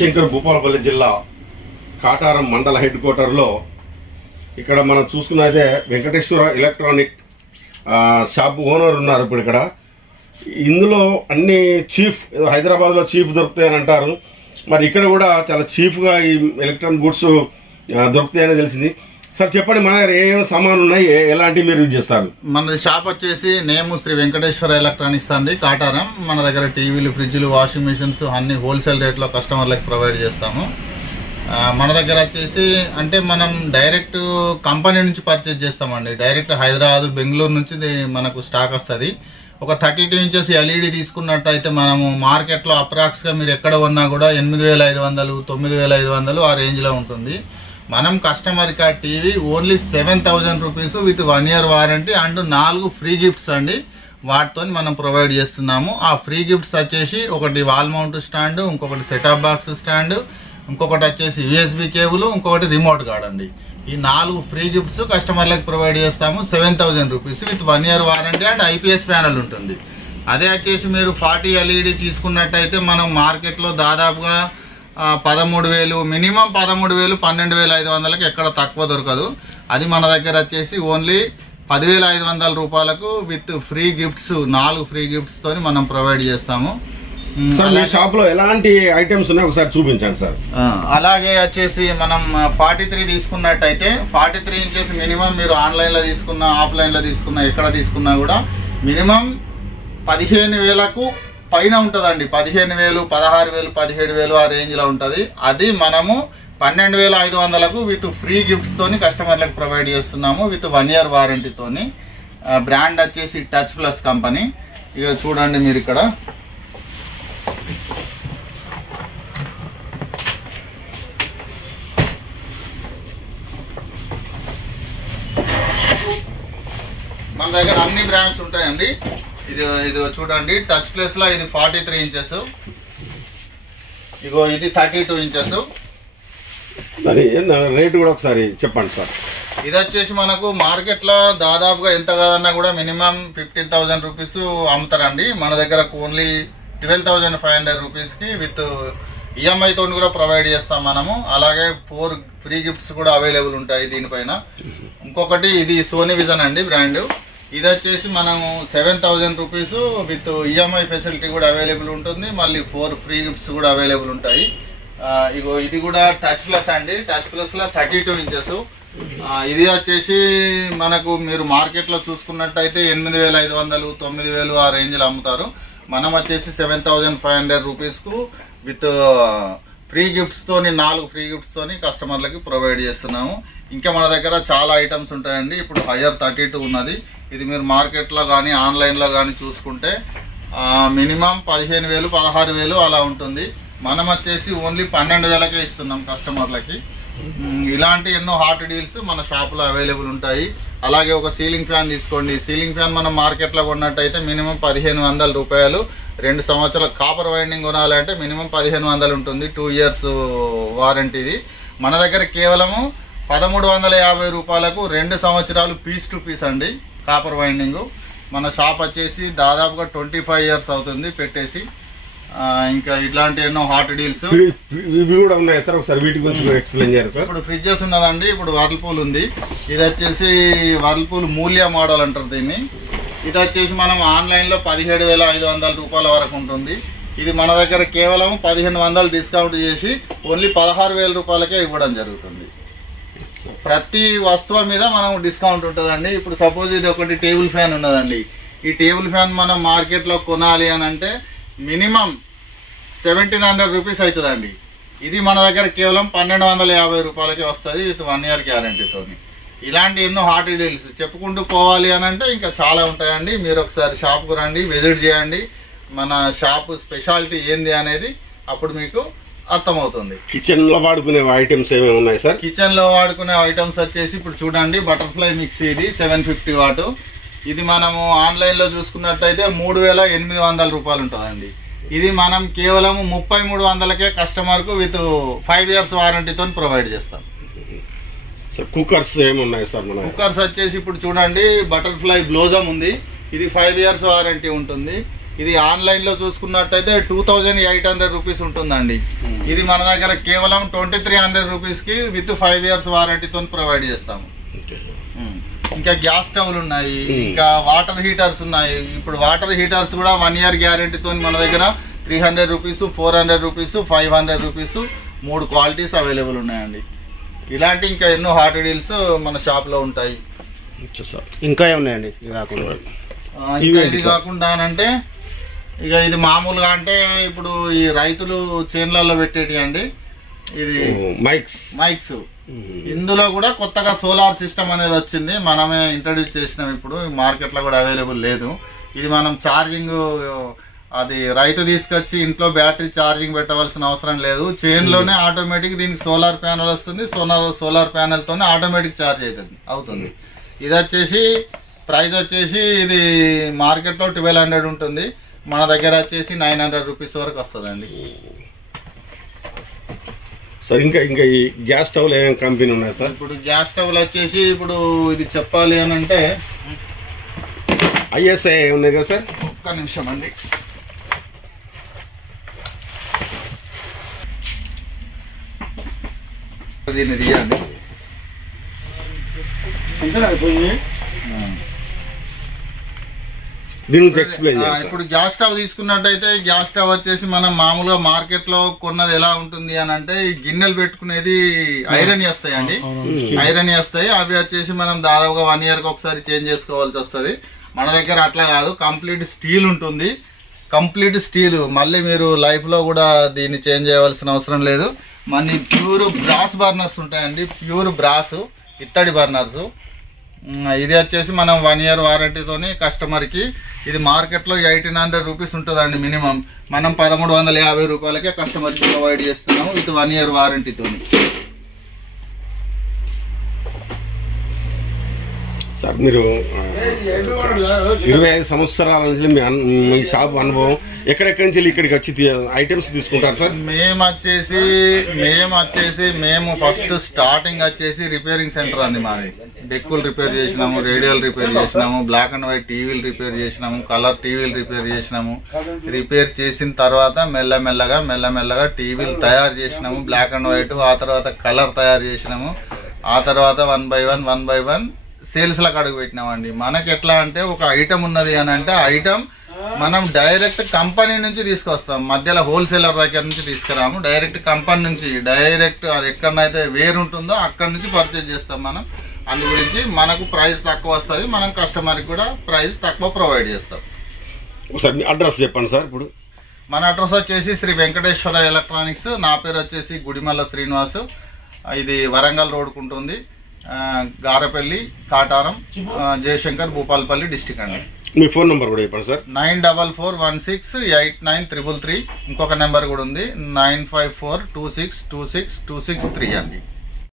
జయశంకర్ భూపాలపల్లి జిల్లా కాటారం మండల హెడ్ క్వార్టర్లో ఇక్కడ మనం చూసుకున్నదే వెంకటేశ్వర ఎలక్ట్రానిక్ షాప్ ఓనర్ ఉన్నారు. ఇప్పుడు ఇక్కడ ఇందులో అన్ని చీఫ్, హైదరాబాద్లో చీఫ్ దొరుకుతాయని అంటారు. మరి ఇక్కడ కూడా చాలా చీఫ్గా ఈ ఎలక్ట్రానిక్ గుడ్స్ దొరుకుతాయని తెలిసింది. సార్ చెప్పండి, మన దగ్గర ఏ సామాన్లు ఉన్నాయి, ఎలాంటివి మీరు యూజ్ చేస్తారు? మన షాప్ వచ్చేసి నేము శ్రీ వెంకటేశ్వర ఎలక్ట్రానిక్స్ అండి, కాటారం. మన దగ్గర టీవీలు, ఫ్రిడ్జ్లు, వాషింగ్ మిషన్స్ అన్ని హోల్సేల్ రేట్లో కస్టమర్లకు ప్రొవైడ్ చేస్తాము. మన దగ్గర వచ్చేసి అంటే మనం డైరెక్ట్ కంపెనీ నుంచి పర్చేజ్ చేస్తామండి. డైరెక్ట్ హైదరాబాద్, బెంగళూరు నుంచి మనకు స్టాక్ వస్తుంది. ఒక 32 ఇంచెస్ ఎల్ఈడి తీసుకున్నట్టయితే మనము మార్కెట్లో అప్రాక్స్గా మీరు ఎక్కడ ఉన్నా కూడా 8500, 9500 ఆ రేంజ్లో ఉంటుంది. మనం కస్టమర్కి ఆ TV only 7000 rupees with 1 year warranty and 4 free gifts అండి, వాటితో మనం ప్రొవైడ్ చేస్తున్నాము. ఆ ఫ్రీ గిఫ్ట్స్ వచ్చేసి ఒకటి వాల్ మౌంట్ స్టాండ్, ఇంకొకటి సెటప్ బాక్స్ స్టాండ్, ఇంకొకటి వచ్చేసి యూఎస్బి కేబుల్, ఇంకొకటి రిమోట్ కార్డ్ అండి. ఈ 4 ఫ్రీ గిఫ్ట్స్ కస్టమర్లకు ప్రొవైడ్ చేస్తాము. 7000 rupees with 1 year warranty and IPS panel ఉంటుంది. అదే వచ్చేసి మీరు 40 ఎల్ఈడి తీసుకున్నట్టయితే మనం మార్కెట్లో దాదాపుగా 13,000, మినిమం 13,000, 12,500కి ఎక్కడ తక్కువ దొరకదు. అది మన దగ్గర వచ్చేసి ఓన్లీ 10,500 రూపాయలకు with free gifts, 4 free gifts తోని మనం ప్రొవైడ్ చేస్తాము. సార్ మీ షాప్ లో ఎలాంటి ఐటమ్స్ ఉన్నాయి ఒకసారి చూపించండి సార్. అలాగే వచ్చేసి మనం 43 తీసుకున్నట్టయితే 43 ఇంచెస్ మినిమం మీరు ఆన్లైన్ లో తీసుకున్నా, ఆఫ్లైన్ లో తీసుకున్నా, ఎక్కడ తీసుకున్నా కూడా మినిమం 15,000కు పైన ఉంటుందండి. 15,000, 16,000, 17,000 ఆ రేంజ్ లో ఉంటుంది. అది మనము 12,500కు విత్ ఫ్రీ గిఫ్ట్స్ తోని కస్టమర్లకు ప్రొవైడ్ చేస్తున్నాము విత్ 1 year వారంటీతోని. బ్రాండ్ వచ్చేసి టచ్ ప్లస్ కంపెనీ. ఇక చూడండి మీరు ఇక్కడ మన దగ్గర అన్ని బ్రాండ్స్ ఉంటాయండి. ఇది చూడండి, టచ్ ప్లస్ లో ఇది 43 ఇంచెస్, ఇగో ఇది 32 ఇంచెస్. రేట్ కూడా ఒకసారి చెప్పండి సార్. ఇది వచ్చేసి మనకు మార్కెట్ లో దాదాపుగా ఎంత కాదన్నా కూడా మినిమం 15,000 రూపీస్ అమ్ముతారండి. మన దగ్గర ఓన్లీ 12,500 రూపీస్ కి విత్ ఈఎంఐ తోని కూడా ప్రొవైడ్ చేస్తాం మనము. అలాగే 4 ఫ్రీ గిఫ్ట్స్ కూడా అవైలబుల్ ఉంటాయి దీనిపైన. ఇంకొకటి ఇది సోనీ విజన్ అండి బ్రాండ్. ఇది వచ్చేసి మనము 7,000 రూపీస్ విత్ ఈఎంఐ ఫెసిలిటీ కూడా అవైలబుల్ ఉంటుంది. మళ్ళీ 4 ఫ్రీ గిఫ్ట్స్ కూడా అవైలబుల్ ఉంటాయి. ఇగో ఇది కూడా టచ్ ప్లస్ అండి, టచ్ ప్లస్ లో 32 ఇంచెస్. ఇది వచ్చేసి మనకు మీరు మార్కెట్ లో చూసుకున్నట్టయితే 8,500, 9,000 ఆ రేంజ్ లో అమ్ముతారు. మనం వచ్చేసి 7,500 రూపీస్ కు విత్ ఫ్రీ గిఫ్ట్స్ తోని, 4 ఫ్రీ గిఫ్ట్స్ తోని కస్టమర్లకి ప్రొవైడ్ చేస్తున్నాము. ఇంకా మన దగ్గర చాలా ఐటమ్స్ ఉంటాయండి. ఇప్పుడు హైయర్ 32 ఉన్నది. ఇది మీరు మార్కెట్ లో కానీ ఆన్లైన్ లో కానీ చూసుకుంటే మినిమం 15,000, 16,000 అలా ఉంటుంది. మనం వచ్చేసి ఓన్లీ 12,000కే ఇస్తున్నాం కస్టమర్లకి. ఇలాంటి ఎన్నో హాట్ డీల్స్ మన షాప్ లో అవైలబుల్ ఉంటాయి. అలాగే ఒక సీలింగ్ ఫ్యాన్ తీసుకోండి. సీలింగ్ ఫ్యాన్ మనం మార్కెట్ లో కొన్నట్టయితే మినిమం 1,500 రూపాయలు. 2 సంవత్సరాల కాపర్ వైండింగ్ కొనాలంటే మినిమం 1,500 ఉంటుంది. 2 years వారంటీది. మన దగ్గర కేవలము 1,350 రూపాయలకు 2 సంవత్సరాలు పీస్ టు పీస్ అండి కాపర్ వైండింగ్. మన షాప్ వచ్చేసి దాదాపుగా 25 years అవుతుంది పెట్టేసి. ఇంకా ఇట్లాంటి ఎన్నో హాట్ డీల్స్ కూడా ఉన్నాయి సార్, ఒకసారి వీటి గురించి ఎక్స్ప్లెయిన్ చేయాలి సార్. ఇప్పుడు ఫ్రిడ్జెస్ ఉన్నదండి. ఇప్పుడు వర్ల్పూల్ ఉంది. ఇది వచ్చేసి వర్ల్పూల్ మూల్య మోడల్ అంటారు దీన్ని. ఇది వచ్చేసి మనం ఆన్లైన్ లో 17,500 రూపాయల వరకు ఉంటుంది. ఇది మన దగ్గర కేవలం 1,500 డిస్కౌంట్ చేసి ఓన్లీ 16,000 రూపాయలకే ఇవ్వడం జరుగుతుంది. ప్రతి వస్తువు మీద మనం డిస్కౌంట్ ఉంటుందండి. ఇప్పుడు సపోజ్ ఇది ఒకటి టేబుల్ ఫ్యాన్ ఉన్నదండి. ఈ టేబుల్ ఫ్యాన్ మనం మార్కెట్ లో కొనాలి అని అంటే మినిమం 1,700 రూపీస్ అవుతుందండి. ఇది మన దగ్గర కేవలం 1,250 రూపాయలకే వస్తుంది విత్ 1 year గ్యారంటీతో. ఇలాంటి ఎన్నో హాట్ డీల్స్ చెప్పుకుంటూ పోవాలి అని అంటే ఇంకా చాలా ఉంటాయండి. మీరు ఒకసారి షాప్కు రండి, విజిట్ చేయండి. మన షాప్ స్పెషాలిటీ ఏంది అనేది అప్పుడు మీకు అర్థమవుతుంది. కిచెన్ లో వాడుకునే ఐటమ్స్ ఏమేమి ఉన్నాయి సార్? కిచెన్ లో వాడుకునే ఐటమ్స్ వచ్చేసి ఇప్పుడు చూడండి, బటర్ఫ్లై మిక్సీ ఇది 750 వాట్. ఇది మనము ఆన్లైన్ లో చూసుకున్నట్టయితే 3,800 రూపాయలు ఉంటుందండి. ఇది మనం కేవలం 3,300కే కస్టమర్ కు విత్ 5 years వారంటీతో ప్రొవైడ్ చేస్తాం. కుక్కర్స్ ఏమున్నాయి సార్? మన కుక్కర్స్ వచ్చేసి ఇప్పుడు చూడండి, బటర్ఫ్లై బ్లోజమ్ ఉంది. ఇది 5 years వారంటీ ఉంటుంది. ఇది ఆన్లైన్ లో చూసుకున్నట్టయితే 2800 రూపీస్ ఉంటుందండి. ఇది మన దగ్గర కేవలం 2300 రూపీస్ కి విత్ 5 years వారంటీతో ప్రొవైడ్ చేస్తాము. ఇంకా గ్యాస్ స్టవ్లు ఉన్నాయి, ఇంకా వాటర్ హీటర్స్ ఉన్నాయి. ఇప్పుడు వాటర్ హీటర్స్ కూడా 1 year గ్యారంటీతో మన దగ్గర 300 rupees, 400 rupees, 500 rupees 3 qualities available ఉన్నాయండి. ఇలాంటి ఇంకా ఎన్నో హాట్ డీల్స్ మన షాప్ లో ఉంటాయి. ఇంకా ఏమున్నాయండి ఇది కాకుండా? ఇంకా ఇది కాకుండా అంటే ఇక ఇది మామూలుగా అంటే ఇప్పుడు ఈ రైతులు చేన్లలో పెట్టేటి అండి. ఇది మైక్స్. ఇందులో కూడా కొత్తగా సోలార్ సిస్టమ్ అనేది వచ్చింది, మనమే ఇంట్రడ్యూస్ చేసినాం. ఇప్పుడు మార్కెట్ లో కూడా అవైలబుల్ లేదు. ఇది మనం ఛార్జింగ్, అది రైతు తీసుకొచ్చి ఇంట్లో బ్యాటరీ ఛార్జింగ్ పెట్టవలసిన అవసరం లేదు. చేన్లోనే ఆటోమేటిక్ దీనికి సోలార్ ప్యానెల్ వస్తుంది. సోలార్ ప్యానెల్ తోనే ఆటోమేటిక్ ఛార్జ్ అవుతుంది. ఇది వచ్చేసి ప్రైస్ వచ్చేసి ఇది మార్కెట్ లో 1200 ఉంటుంది, మన దగ్గర వచ్చేసి 900 రూపీస్ వరకు వస్తుందండి. సార్ ఇంకా ఈ గ్యాస్ స్టవ్లు ఏమేమి కంపెనీ ఉన్నాయి సార్? ఇప్పుడు గ్యాస్ స్టవ్లు వచ్చేసి ఇప్పుడు ఇది చెప్పాలి అని అంటే ISI ఉన్నాయి కదా సార్? ఒక్క నిమిషం అండి. దీన్ని తీయండి. దీని గురించి ఎక్స్ప్లెయిన్ చేయండి. ఇప్పుడు గ్యాస్ స్టవ్ తీసుకున్నట్టయితే గ్యాస్ స్టవ్ వచ్చేసి మనం మామూలుగా మార్కెట్ లో కొన్నది ఎలా ఉంటుంది అని అంటే ఈ గిన్నెలు పెట్టుకునేది ఐరన్ వస్తాయండి. ఐరన్ వస్తాయి. అవి వచ్చేసి మనం దాదాపుగా 1 year కి ఒకసారి చేంజ్ చేసుకోవాల్సి వస్తుంది. మన దగ్గర అట్లా కాదు, కంప్లీట్ స్టీల్ ఉంటుంది. కంప్లీట్ స్టీల్, మళ్ళీ మీరు లైఫ్ లో కూడా దీన్ని చేంజ్ చేయవలసిన అవసరం లేదు. మన ప్యూర్ బ్రాస్ బర్నర్స్ ఉంటాయండి, ప్యూర్ బ్రాస్ ఇత్తడి బర్నర్స్. ఇది వచ్చేసి మనం 1 year వారంటీతోని కస్టమర్ కి ఇది మార్కెట్ లో 1800 రూపీస్ ఉంటుందండి మినిమం. మనం 1350 రూపాయలకే కస్టమర్ కి ప్రొవైడ్ చేస్తున్నాము ఇది 1 year వారంటీతోని. సార్ మీరు 25 సంవత్సరాల నుంచి మీ షాప్ అనుభవం, ఎక్కడెక్కడి నుంచి ఇక్కడికి వచ్చి ఐటమ్స్ తీసుకుంటారు సార్? మేము ఫస్ట్ స్టార్టింగ్ వచ్చేసి రిపేరింగ్ సెంటర్ అండి మాది. డెక్కులు రిపేర్ చేసినాము, రేడియోలు రిపేర్ చేసినాము, బ్లాక్ అండ్ వైట్ టీవీలు రిపేర్ చేసినాము, కలర్ టీవీలు రిపేర్ చేసినాము. రిపేర్ చేసిన తర్వాత మెల్లమెల్లగా టీవీలు తయారు చేసినాము, బ్లాక్ అండ్ వైట్. ఆ తర్వాత కలర్ తయారు చేసినాము. ఆ తర్వాత 1 by 1 సేల్స్ లకు అడుగు పెట్టినామండి. మనకి ఎట్లా అంటే ఒక ఐటమ్ ఉన్నది అని అంటే ఐటమ్ మనం డైరెక్ట్ కంపెనీ నుంచి తీసుకొస్తాం, మధ్యలో హోల్సేలర్ దగ్గర నుంచి తీసుకురాము. డైరెక్ట్ కంపెనీ నుంచి డైరెక్ట్ అది ఎక్కడనైతే వేరుంటుందో అక్కడి నుంచి పర్చేజ్ చేస్తాం మనం. అందు గురించి మనకు ప్రైస్ తక్కువ వస్తుంది, మనం కస్టమర్కి కూడా ప్రైస్ తక్కువ ప్రొవైడ్ చేస్తాం. ఒకసారి అడ్రస్ చెప్పండి సార్. ఇప్పుడు మన అడ్రస్ వచ్చేసి శ్రీ వెంకటేశ్వర ఎలక్ట్రానిక్స్. నా పేరు వచ్చేసి గుడిమల్ల శ్రీనివాస్. ఇది వరంగల్ రోడ్కు ఉంటుంది. గారపల్లి, కాటారం, జయశంకర్, భూపాలపల్లి డిస్టిక్ అండి. మీ ఫోన్ నెంబర్ కూడా చెప్పండి సార్. 9441689333. ఇంకొక నెంబర్ కూడా ఉంది 9542626263 అండి.